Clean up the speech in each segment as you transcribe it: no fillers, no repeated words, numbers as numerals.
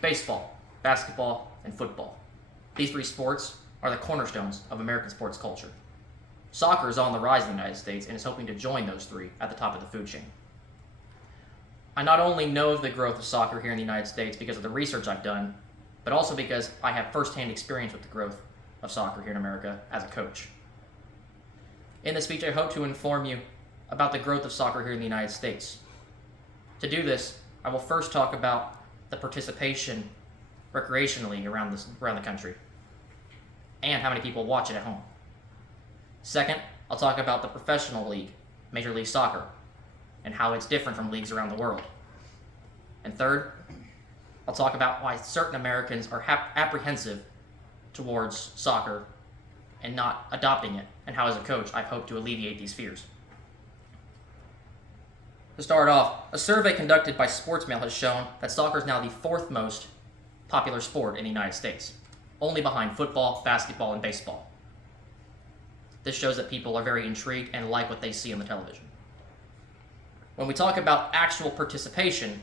baseball, basketball, and football. These three sports are the cornerstones of American sports culture. Soccer is on the rise in the United States and is hoping to join those three at the top of the food chain. I not only know of the growth of soccer here in the United States because of the research I've done, but also because I have firsthand experience with the growth of soccer here in America as a coach. In this speech, I hope to inform you about the growth of soccer here in the United States. To do this, I will first talk about the participation recreationally around the country and how many people watch it at home. Second, I'll talk about the professional league, Major League Soccer, and how it's different from leagues around the world. And third, I'll talk about why certain Americans are apprehensive towards soccer and not adopting it, and how as a coach I hope to alleviate these fears. To start off, a survey conducted by Sportsmail has shown that soccer is now the fourth most popular sport in the United States, only behind football, basketball, and baseball. This shows that people are very intrigued and like what they see on the television. When we talk about actual participation,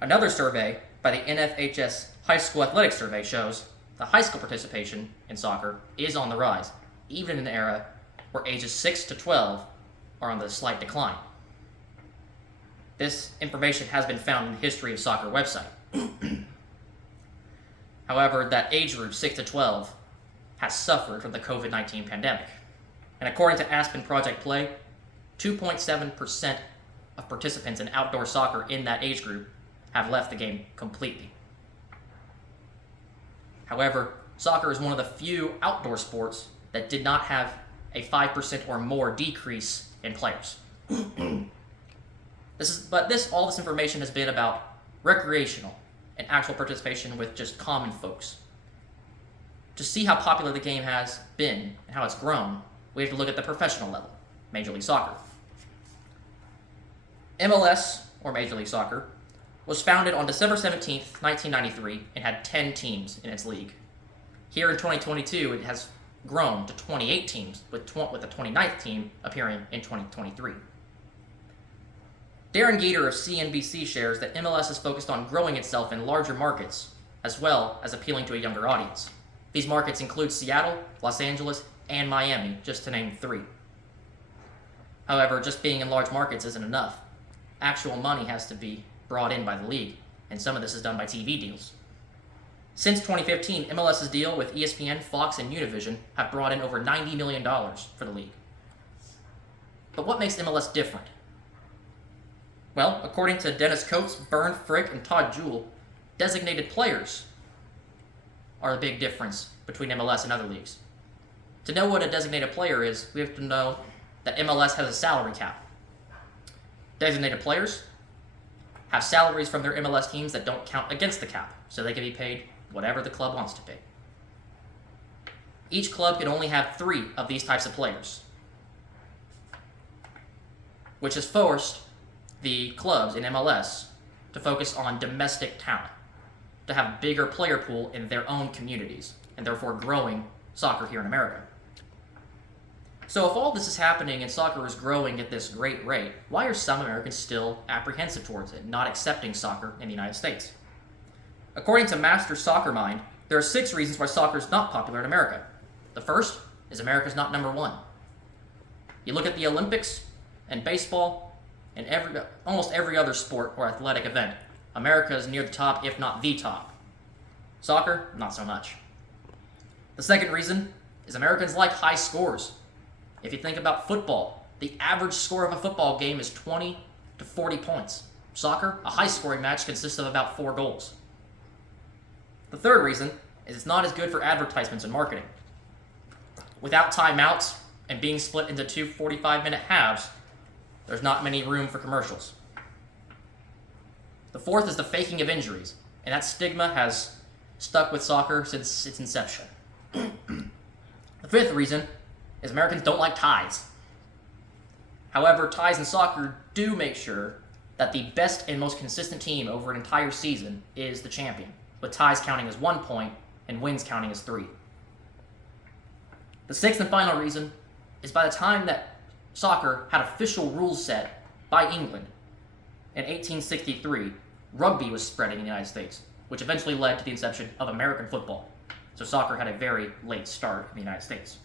another survey by the NFHS High School Athletics Survey shows the high school participation in soccer is on the rise, even in an era where ages 6 to 12 are on the slight decline. This information has been found in the History of Soccer website. However, that age group, 6 to 12, has suffered from the COVID-19 pandemic. And according to Aspen Project Play, 2.7% of participants in outdoor soccer in that age group have left the game completely. However, soccer is one of the few outdoor sports that did not have a 5% or more decrease in players. All this information has been about recreational and actual participation with just common folks. To see how popular the game has been and how it's grown, we have to look at the professional level, Major League Soccer. MLS, or Major League Soccer, was founded on December 17th, 1993, and had 10 teams in its league. Here in 2022, it has grown to 28 teams, with the 29th team appearing in 2023. Darren Gator of CNBC shares that MLS is focused on growing itself in larger markets, as well as appealing to a younger audience. These markets include Seattle, Los Angeles, and Miami, just to name three. However, just being in large markets isn't enough. Actual money has to be brought in by the league, and some of this is done by TV deals. Since 2015, MLS's deal with ESPN, Fox, and Univision have brought in over $90 million for the league. But what makes MLS different? Well, according to Dennis Coates, Bernd Frick, and Todd Jewell, designated players are the big difference between MLS and other leagues. To know what a designated player is, we have to know that MLS has a salary cap. Designated players have salaries from their MLS teams that don't count against the cap, so they can be paid whatever the club wants to pay. Each club can only have 3 of these types of players, which has forced the clubs in MLS to focus on domestic talent, to have a bigger player pool in their own communities, and therefore growing soccer here in America. So if all this is happening and soccer is growing at this great rate, why are some Americans still apprehensive towards it, not accepting soccer in the United States? According to Master Soccer Mind, there are 6 reasons why soccer is not popular in America. The first is America's not number 1. You look at the Olympics and baseball and almost every other sport or athletic event, America is near the top, if not the top. Soccer, not so much. The second reason is Americans like high scores. If you think about football, the average score of a football game is 20 to 40 points. Soccer, a high-scoring match consists of about 4 goals. The third reason is it's not as good for advertisements and marketing. Without timeouts and being split into 2 45-minute halves, there's not many room for commercials. The fourth is the faking of injuries, and that stigma has stuck with soccer since its inception. The fifth reason is Americans don't like ties. However, ties in soccer do make sure that the best and most consistent team over an entire season is the champion, with ties counting as 1 point and wins counting as 3. The sixth and final reason is by the time that soccer had official rules set by England in 1863, rugby was spreading in the United States. which eventually led to the inception of American football. So soccer had a very late start in the United States.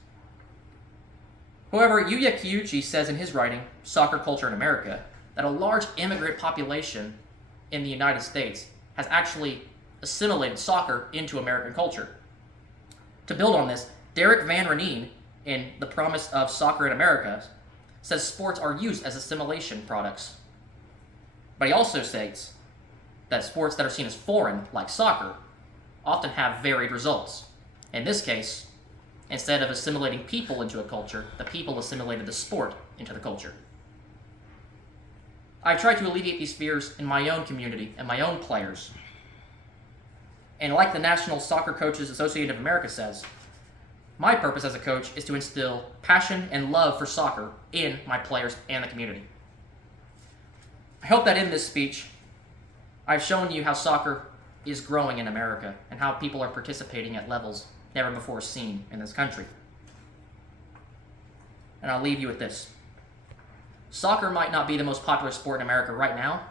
However, Yuya Kiyuchi says in his writing, Soccer Culture in America, that a large immigrant population in the United States has actually assimilated soccer into American culture. To build on this, Derek Van Reneen, in The Promise of Soccer in America, says sports are used as assimilation products. But he also states that sports that are seen as foreign, like soccer, often have varied results. In this case, instead of assimilating people into a culture, the people assimilated the sport into the culture. I try to alleviate these fears in my own community and my own players. And like the National Soccer Coaches Association of America says, my purpose as a coach is to instill passion and love for soccer in my players and the community. I hope that in this speech, I've shown you how soccer is growing in America and how people are participating at levels never before seen in this country. And I'll leave you with this. Soccer might not be the most popular sport in America right now,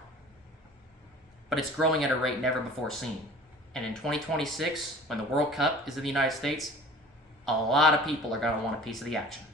but it's growing at a rate never before seen. And in 2026, when the World Cup is in the United States, a lot of people are going to want a piece of the action.